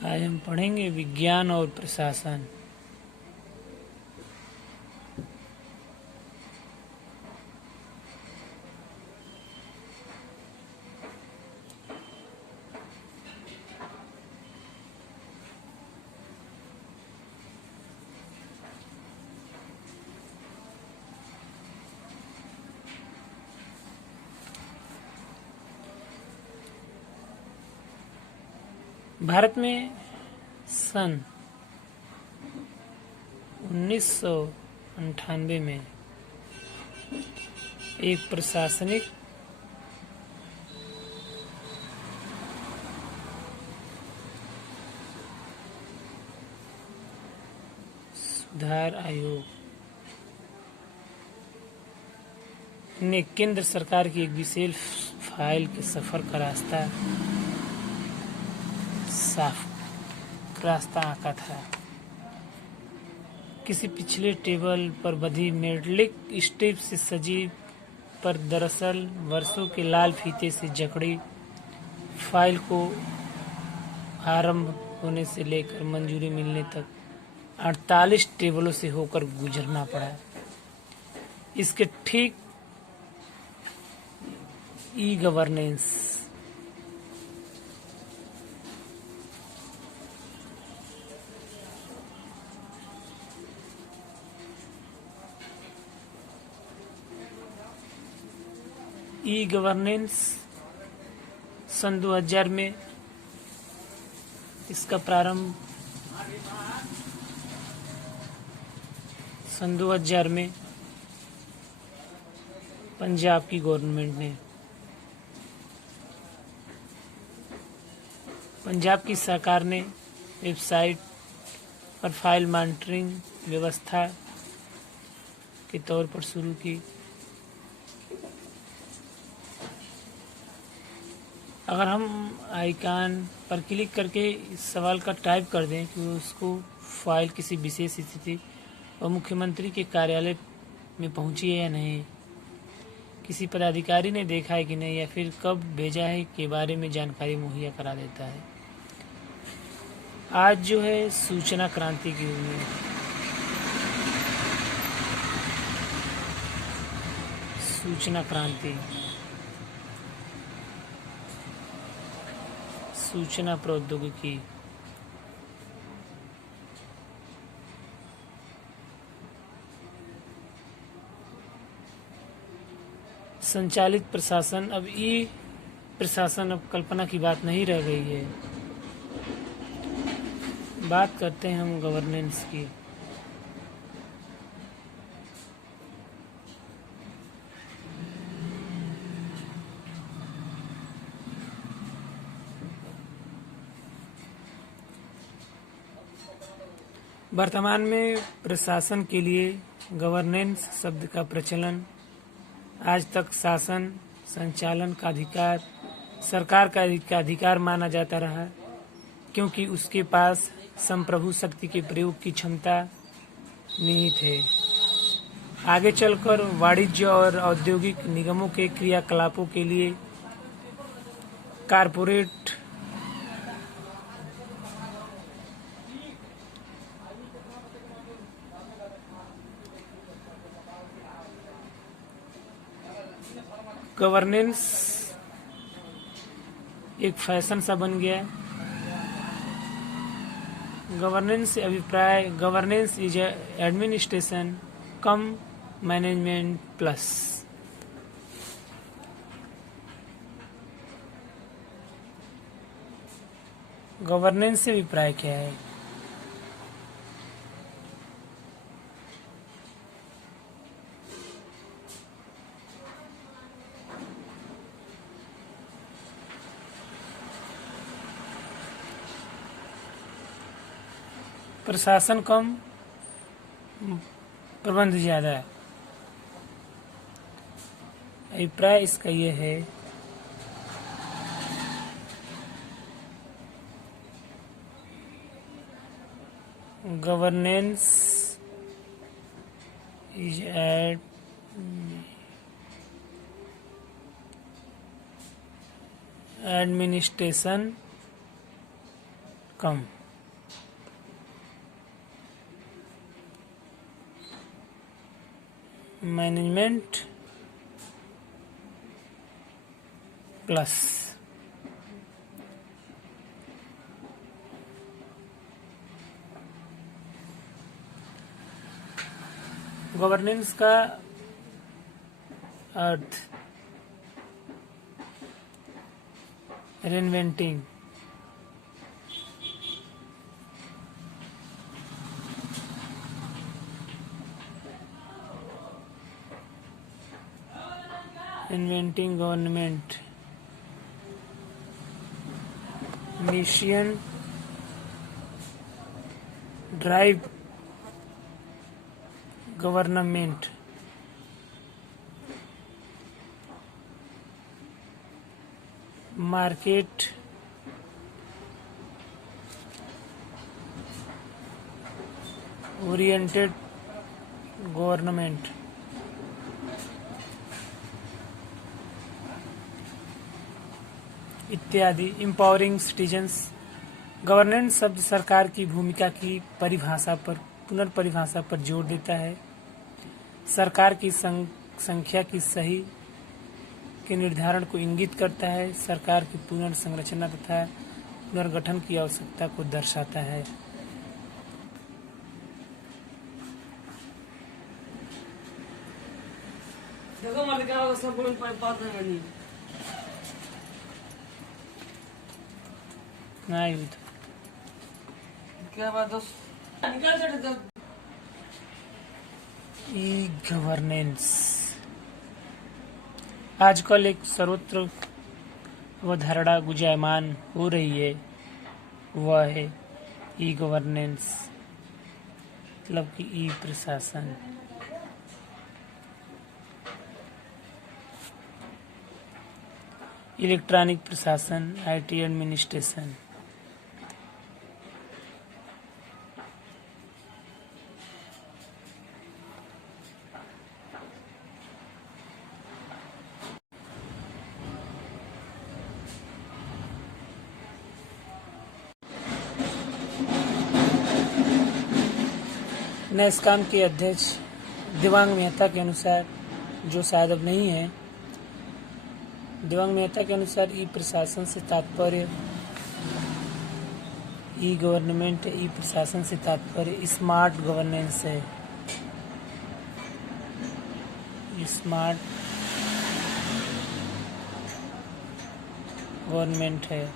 आज हम पढ़ेंगे विज्ञान और प्रशासन। भारत में सन 1998 में एक प्रशासनिक सुधार आयोग ने केंद्र सरकार की एक विशेष फाइल के सफर का रास्ता आंका था। किसी पिछले टेबल पर बंधी मेटलिक स्ट्रिप से सजी पर दरअसल वर्षों के लाल फीते से जकड़ी फाइल को आरंभ होने से लेकर मंजूरी मिलने तक 48 टेबलों से होकर गुजरना पड़ा। इसके ठीक ई गवर्नेंस सन 2000 में इसका प्रारंभ सन 2000 में पंजाब की गवर्नमेंट ने पंजाब की सरकार ने वेबसाइट पर फाइल मॉनिटरिंग व्यवस्था के तौर पर शुरू की। अगर हम आइकन पर क्लिक करके इस सवाल का टाइप कर दें कि उसको फाइल किसी विशेष स्थिति और मुख्यमंत्री के कार्यालय में पहुंची है या नहीं, किसी पदाधिकारी ने देखा है कि नहीं, या फिर कब भेजा है के बारे में जानकारी मुहैया करा देता है। आज जो है सूचना क्रांति की युग में सूचना क्रांति, सूचना प्रौद्योगिकी, संचालित प्रशासन अब प्रशासन अब कल्पना की बात नहीं रह गई है। बात करते हैं हम गवर्नेंस की। वर्तमान में प्रशासन के लिए गवर्नेंस शब्द का प्रचलन आज तक शासन संचालन का अधिकार सरकार का अधिकार माना जाता रहा, क्योंकि उसके पास संप्रभु शक्ति के प्रयोग की क्षमता निहित है। आगे चलकर वाणिज्य और औद्योगिक निगमों के क्रियाकलापों के लिए कारपोरेट गवर्नेंस एक फैशन सा बन गया। गवर्नेंस से अभिप्राय governance is administration cum management plus. Governance से अभिप्राय क्या है? प्रशासन कम, प्रबंध ज्यादा। अभिप्राय इसका ये है governance is administration cum. Management plus. Governance का अर्थ reinventing, inventing government, mission drive government, market oriented government, इत्यादि। Empowering citizens. गवर्नेंस शब्द सरकार की भूमिका की पुनर्परिभाषा पर जोर देता है। सरकार की संख्या की सही के निर्धारण को इंगित करता है। सरकार की पुनर्संरचना तथा पुनर्गठन की आवश्यकता को दर्शाता है। क्या बात दोस्त? ई गवर्नेंस आजकल एक सर्वत्र अवधारणा गुंजायमान हो रही है, वह है ई गवर्नेंस, मतलब कि ई प्रशासन। इलेक्ट्रॉनिक प्रशासन, IT एडमिनिस्ट्रेशन। नैसकॉम के अध्यक्ष दिवांग मेहता के अनुसार, जो शायद अब नहीं है, दिवांग मेहता के अनुसार ई प्रशासन से तात्पर्य ई गवर्नमेंट, ई प्रशासन से तात्पर्य स्मार्ट गवर्नेंस है। स्मार्ट गवर्नमेंट है।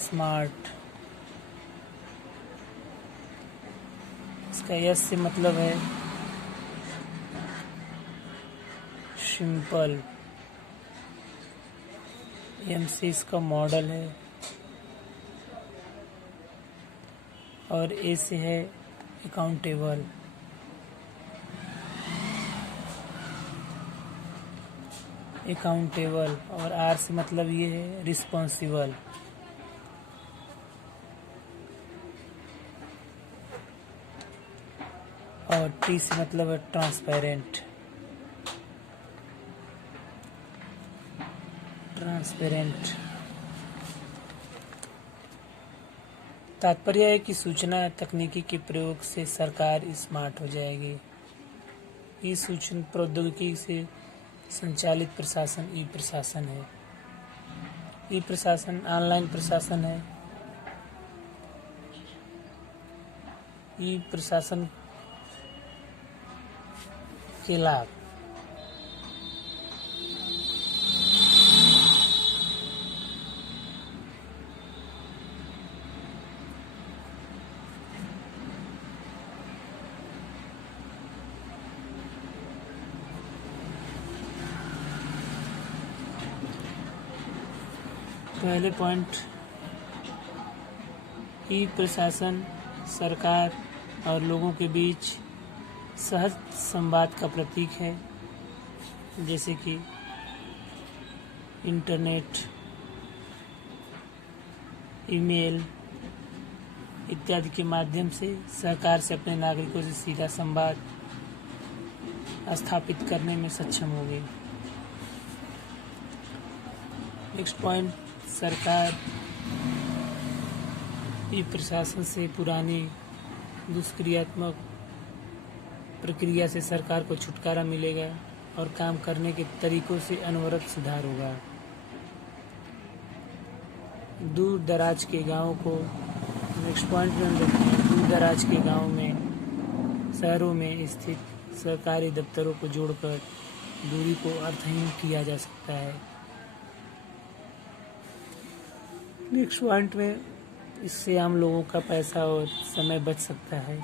स्मार्ट, इसका यस से मतलब है सिंपल, एम से इसका मॉडल है, और ए से है अकाउंटेबल। अकाउंटेबल, और आर से मतलब ये है रिस्पॉन्सिबल। और टी से मतलब है ट्रांसपेरेंट। ट्रांसपेरेंट तात्पर्य है कि सूचना तकनीकी के प्रयोग से सरकार स्मार्ट हो जाएगी। ई सूचना प्रौद्योगिकी से संचालित प्रशासन ई प्रशासन है। ई प्रशासन ऑनलाइन प्रशासन है। ई प्रशासन के लाभ। पहले पॉइंट, ई प्रशासन सरकार और लोगों के बीच सहज संवाद का प्रतीक है, जैसे कि इंटरनेट, ईमेल इत्यादि के माध्यम से सरकार से अपने नागरिकों से सीधा संवाद स्थापित करने में सक्षम होगी। नेक्स्ट पॉइंट, सरकार ई प्रशासन से पुरानी दुष्क्रियात्मक प्रक्रिया से सरकार को छुटकारा मिलेगा और काम करने के तरीकों से अनवरत सुधार होगा। दूर दराज के गांवों को नेक्स्ट पॉइंट में हम देखते हैं। दूर दराज के गांव में शहरों में स्थित सरकारी दफ्तरों को जोड़कर दूरी को अर्थहीन किया जा सकता है। नेक्स्ट पॉइंट में इससे आम लोगों का पैसा और समय बच सकता है।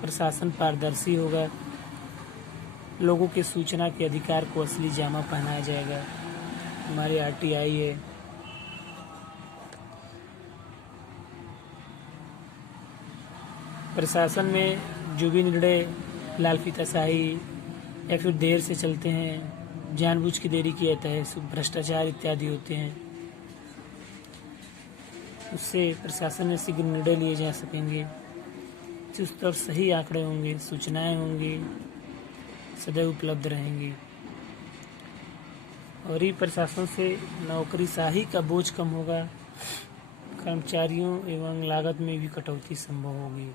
प्रशासन पारदर्शी होगा। लोगों के सूचना के अधिकार को असली जामा पहनाया जाएगा। हमारी RTI है। प्रशासन में जो भी निर्णय लालफीताशाही या फिर देर से चलते हैं, जानबूझ के देरी किया जाता है, भ्रष्टाचार इत्यादि होते हैं, उससे प्रशासन में शीघ्र निर्णय लिए जा सकेंगे। चुस्त और सही आंकड़े होंगे, सूचनाएं होंगी, सदैव उपलब्ध रहेंगी और ई प्रशासन से नौकरीशाही का बोझ कम होगा। कर्मचारियों एवं लागत में भी कटौती संभव होगी।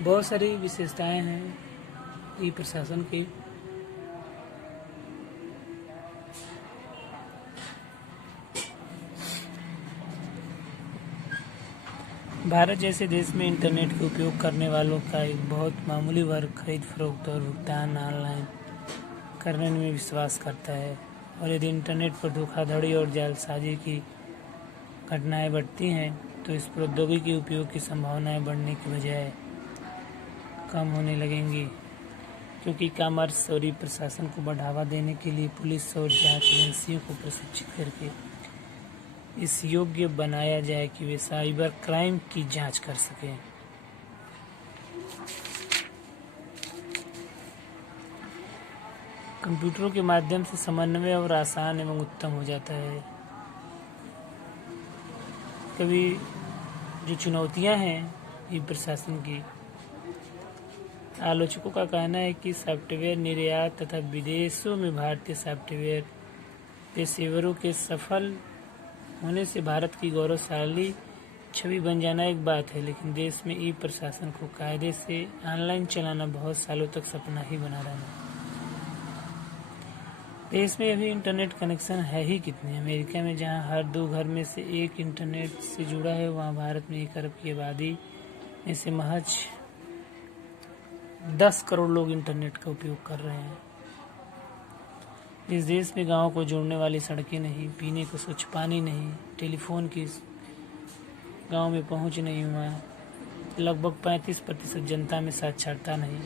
बहुत सारी विशेषताएं हैं ई प्रशासन की। भारत जैसे देश में इंटरनेट के उपयोग करने वालों का एक बहुत मामूली वर्ग खरीद फरोख्त और भुगतान ऑनलाइन करने में विश्वास करता है और यदि इंटरनेट पर धोखाधड़ी और जालसाजी की घटनाएं बढ़ती हैं तो इस प्रौद्योगिकी के उपयोग की संभावनाएं बढ़ने की बजाय कम होने लगेंगी, क्योंकि कॉमर्स और ई प्रशासन को बढ़ावा देने के लिए पुलिस और जांच एजेंसियों को प्रशिक्षित करके इस योग्य बनाया जाए कि वे साइबर क्राइम की जांच कर सकें। कंप्यूटरों के माध्यम से समन्वय और आसान एवं उत्तम हो जाता है। कभी जो चुनौतियां हैं ई प्रशासन की, आलोचकों का कहना है कि सॉफ्टवेयर निर्यात तथा विदेशों में भारतीय सॉफ्टवेयर पेशेवरों के सफल होने से भारत की गौरवशाली छवि बन जाना एक बात है, लेकिन देश में ई प्रशासन को कायदे से ऑनलाइन चलाना बहुत सालों तक सपना ही बना रहना। देश में अभी इंटरनेट कनेक्शन है ही कितने। अमेरिका में जहां हर 2 घर में से एक इंटरनेट से जुड़ा है, वहां भारत में 1 अरब की आबादी में से महज 10 करोड़ लोग इंटरनेट का उपयोग कर रहे हैं। इस देश में गांवों को जोड़ने वाली सड़कें नहीं, पीने को स्वच्छ पानी नहीं, टेलीफोन की गांव में पहुंच नहीं हुआ, लगभग 35% जनता में साक्षरता नहीं,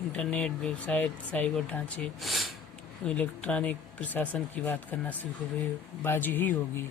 इंटरनेट, वेबसाइट, साइबर ढांचे, इलेक्ट्रॉनिक प्रशासन की बात करना सिर्फ बाजी ही होगी।